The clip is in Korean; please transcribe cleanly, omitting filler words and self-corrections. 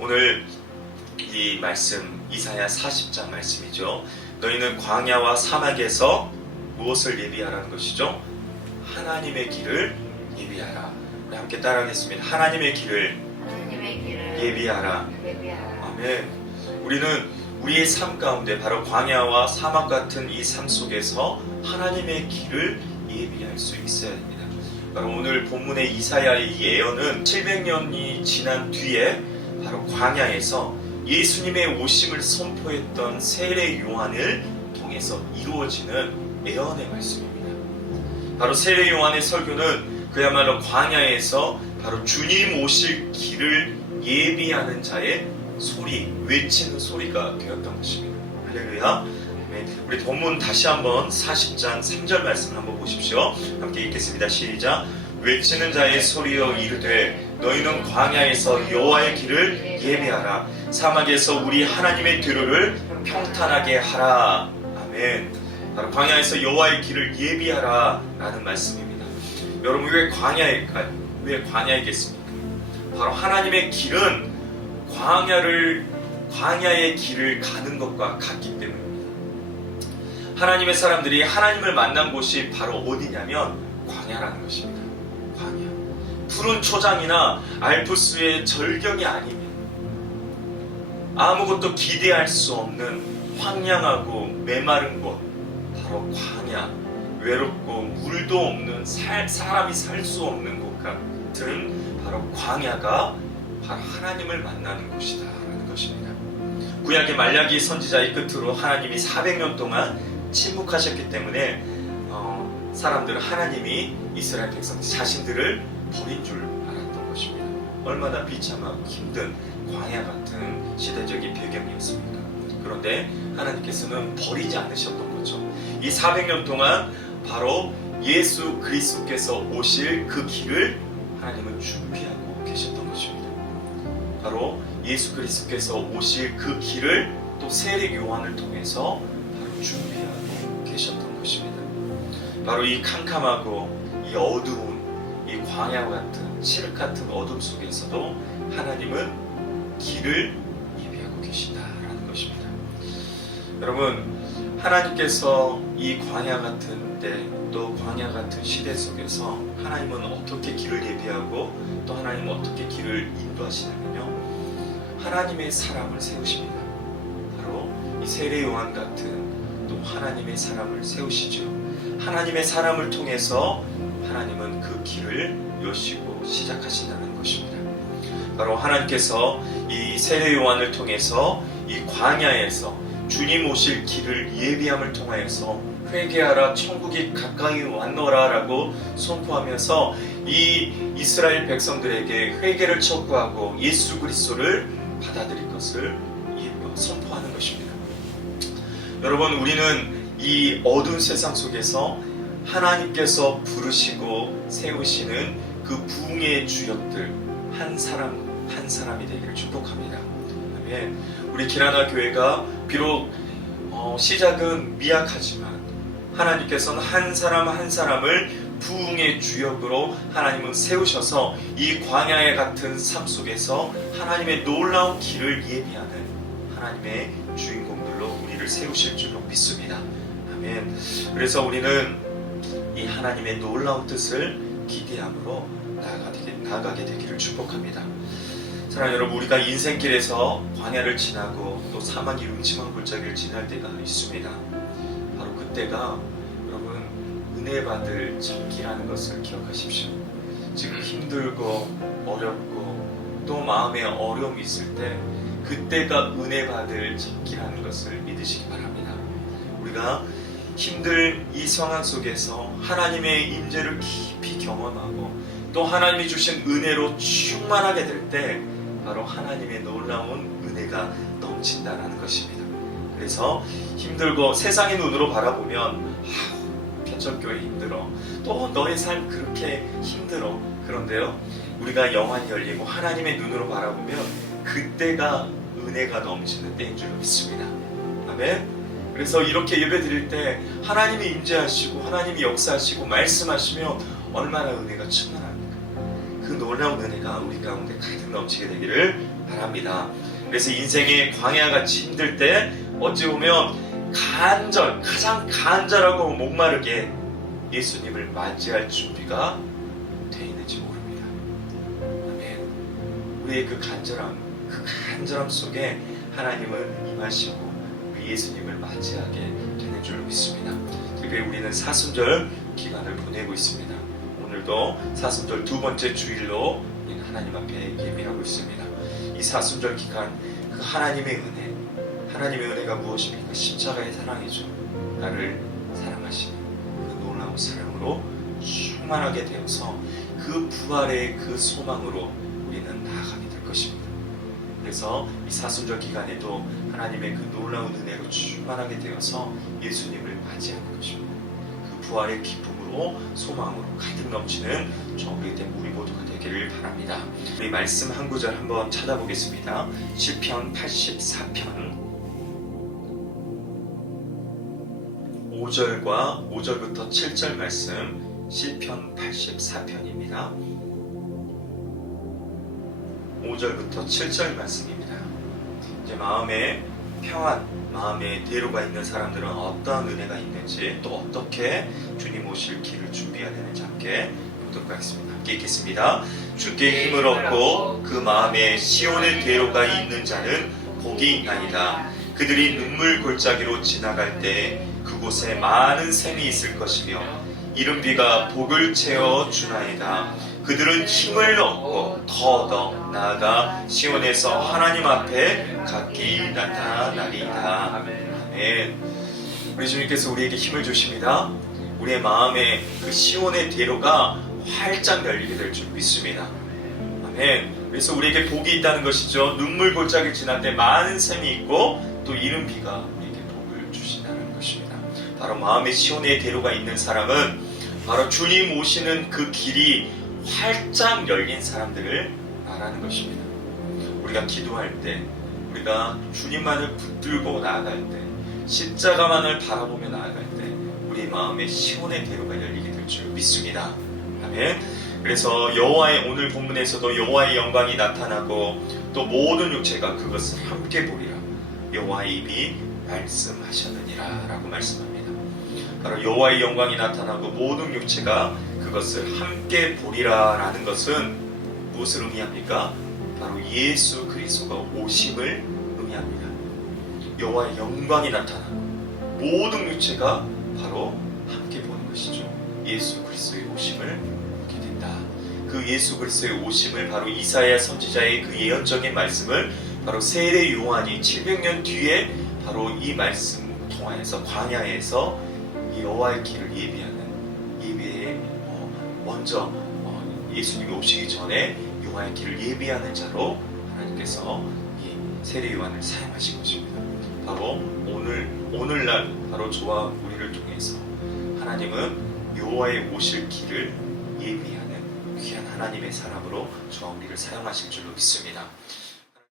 오늘 이 말씀 이사야 40장 말씀이죠. 너희는 광야와 사막에서 무엇을 예비하라는 것이죠? 하나님의 길을 예비하라. 우리 함께 따라하겠습니다. 하나님의 길을 예비하라. 아멘. 우리는 우리의 삶 가운데 바로 광야와 사막 같은 이 삶 속에서 하나님의 길을 예비할 수 있어야 됩니다. 바로 오늘 본문의 이사야의 이 예언은 700년이 지난 뒤에 바로 광야에서 예수님의 오심을 선포했던 세례 요한을 통해서 이루어지는 예언의 말씀입니다. 바로 세례 요한의 설교는 그야말로 광야에서 바로 주님 오실 길을 예비하는 자의 소리, 외치는 소리가 되었던 것입니다. 할렐루야. 우리 본문 다시 한번 40장 3절 말씀 한번 보십시오. 함께 읽겠습니다. 시작. 외치는 자의 소리여 이르되 너희는 광야에서 여호와의 길을 예비하라. 사막에서 우리 하나님의 도로를 평탄하게 하라. 아멘. 바로 광야에서 여호와의 길을 예비하라 라는 말씀입니다. 여러분 왜 광야일까요? 왜 광야이겠습니까? 바로 하나님의 길은 광야의 길을 가는 것과 같기 때문입니다. 하나님의 사람들이 하나님을 만난 곳이 바로 어디냐면 광야라는 것입니다. 광야. 푸른 초장이나 알프스의 절경이 아니면 아무것도 기대할 수 없는 황량하고 메마른 곳, 바로 광야. 외롭고 물도 없는 사람이 살 수 없는 곳 같은 바로 광야가 바로 하나님을 만나는 곳이다 라는 것입니다. 구약의 말라기 선지자의 끝으로 하나님이 400년 동안 침묵하셨기 때문에 사람들은 하나님이 이스라엘 백성 자신들을 버린 줄 알았던 것입니다. 얼마나 비참하고 힘든 광야 같은 시대적인 배경이었습니까? 그런데 하나님께서는 버리지 않으셨던 거죠. 이 400년 동안 바로 예수 그리스도께서 오실 그 길을 하나님은 준비하고 계셨던 것입니다. 바로 예수 그리스도께서 오실 그 길을 또 세례 요한을 통해서 바로 준비하고 계셨던 것입니다. 바로 이 캄캄하고 이 어두운 이 광야 같은 칠흑 같은 어둠 속에서도 하나님은 길을 예비하고 계신다라는 것입니다. 여러분 하나님께서 이 광야 같은 때 또 광야 같은 시대 속에서 하나님은 어떻게 길을 예비하고 또 하나님은 어떻게 길을 인도하시냐면요, 하나님의 사람을 세우십니다. 바로 이 세례 요한 같은 또 하나님의 사람을 세우시죠. 하나님의 사람을 통해서 하나님은 그 길을 여시고 시작하신다는 것입니다. 바로 하나님께서 이 세례 요한을 통해서 이 광야에서 주님 오실 길을 예비함을 통하여서 회개하라 천국이 가까이 왔노라 라고 선포하면서 이 이스라엘 백성들에게 회개를 촉구하고 예수 그리스도를 받아들일 것을 선포하는 것입니다. 여러분 우리는 이 어두운 세상 속에서 하나님께서 부르시고 세우시는 그 부흥의 주역들 한 사람 한 사람이 되기를 축복합니다. 아멘. 우리 기라나 교회가 비록 시작은 미약하지만 하나님께서는 한 사람 한 사람을 부흥의 주역으로 하나님은 세우셔서 이 광야의 같은 삶 속에서 하나님의 놀라운 길을 예비하는 하나님의 주인공들로 우리를 세우실 줄로 믿습니다. 아멘. 그래서 우리는 이 하나님의 놀라운 뜻을 기대함으로 나아가게 되기를 축복합니다. 사랑하는 여러분, 우리가 인생길에서 광야를 지나고 또 사막이 음침한 골짜기를 지날 때가 있습니다. 바로 그때가 여러분 은혜 받을 첫길하는 것을 기억하십시오. 지금 힘들고 어렵고 또 마음에 어려움이 있을 때 그때가 은혜 받을 첫길하는 것을 믿으시기 바랍니다. 우리가 힘들 이 상황 속에서 하나님의 임재를 깊이 경험하고 또 하나님이 주신 은혜로 충만하게 될 때 바로 하나님의 놀라운 은혜가 넘친다는 것입니다. 그래서 힘들고 세상의 눈으로 바라보면 개척교회 힘들어, 또 너의 삶 그렇게 힘들어. 그런데요, 우리가 영안이 열리고 하나님의 눈으로 바라보면 그때가 은혜가 넘치는 때인 줄 믿습니다. 아멘. 그래서 이렇게 예배 드릴 때 하나님이 임재하시고 하나님이 역사하시고 말씀하시면 얼마나 은혜가 충만합니까? 그 놀라운 은혜가 우리 가운데 가득 넘치게 되기를 바랍니다. 바랍니다. 그래서 인생의 광야같이 힘들 때 어찌 보면 가장 간절하고 목마르게 예수님을 맞이할 준비가 되어 있는지 모릅니다. 아멘. 우리의 그 간절함 속에 하나님은 임하시고 우리 예수님을 맞이하게 되는 줄로 믿습니다. 특별히 우리는 사순절 기간을 보내고 있습니다. 오늘도 사순절 두 번째 주일로 하나님 앞에 예배하고 있습니다. 이 사순절 기간 그 하나님의 은혜가 무엇입니까? 십자가의 사랑이죠. 나를 사랑하시는 그 놀라운 사랑으로 충만하게 되어서 그 부활의 그 소망으로 우리는 나아가게 될 것입니다. 그래서 이 사순절 기간에도 하나님의 그 놀라운 은혜로 충만하게 되어서 예수님을 맞이하는 것입니다. 그 부활의 기쁨으로 소망으로 가득 넘치는 저우리 된 우리 모두가 되기를 바랍니다. 우리 말씀 한 구절 한번 찾아보겠습니다. 시편 84편 5절부터 7절 말씀, 시편 84편입니다. 5절부터 7절 말씀입니다. 이제 마음에 평안, 마음에 대로가 있는 사람들은 어떤 은혜가 있는지, 또 어떻게 주님 오실 길을 준비해야 되는지 함께 보도록 하겠습니다. 함께 읽겠습니다. 주께 힘을 얻고 그 마음에 시온의 대로가 있는 자는 복이 있나이다. 그들이 눈물 골짜기로 지나갈 때 그곳에 많은 샘이 있을 것이며 이른 비가 복을 채워 주나이다. 그들은 힘을 얻고 더더 나아가 시온에서 하나님 앞에 각기 나타나리이다. 아멘. 우리 주님께서 우리에게 힘을 주십니다. 우리의 마음에 그 시온의 대로가 활짝 열리게 될 줄 믿습니다. 아멘. 그래서 우리에게 복이 있다는 것이죠. 눈물 골짜기를 지날 때 많은 샘이 있고 또 이른 비가 우리에게 복을 주신다는 것입니다. 바로 마음에 시온의 대로가 있는 사람은 바로 주님 오시는 그 길이 활짝 열린 사람들을 말하는 것입니다. 우리가 기도할 때, 우리가 주님만을 붙들고 나아갈 때, 십자가만을 바라보며 나아갈 때 우리 마음에 시온의 대로가 열리게 될 줄 믿습니다. 아멘. 그래서 여호와의 오늘 본문에서도 여호와의 영광이 나타나고 또 모든 육체가 그것을 함께 보리라. 여호와의 입이 말씀하셨느니라 라고 말씀합니다. 바로 여호와의 영광이 나타나고 모든 육체가 그것을 함께 보리라 라는 것은 무엇을 의미합니까? 바로 예수 그리스도가 오심을 의미합니다. 여호와의 영광이 나타나고 모든 육체가 바로 함께 보는 것이죠. 예수 그리스도의 오심을 보게 된다. 그 예수 그리스도의 오심을 바로 이사야 선지자의 그 예언적인 말씀을 바로 세례 요한이 700년 뒤에 바로 이 말씀 통하여서 광야에서 여호와의 길을 예배에 먼저 예수님이 오시기 전에 여호와의 길을 예비하는 자로 하나님께서 이 세례 요한을 사용하신 것입니다. 바로 오늘날 바로 저와 우리를 통해서 하나님은 여호와의 오실 길을 예비하는 귀한 하나님의 사람으로 저와 우리를 사용하실 줄로 믿습니다.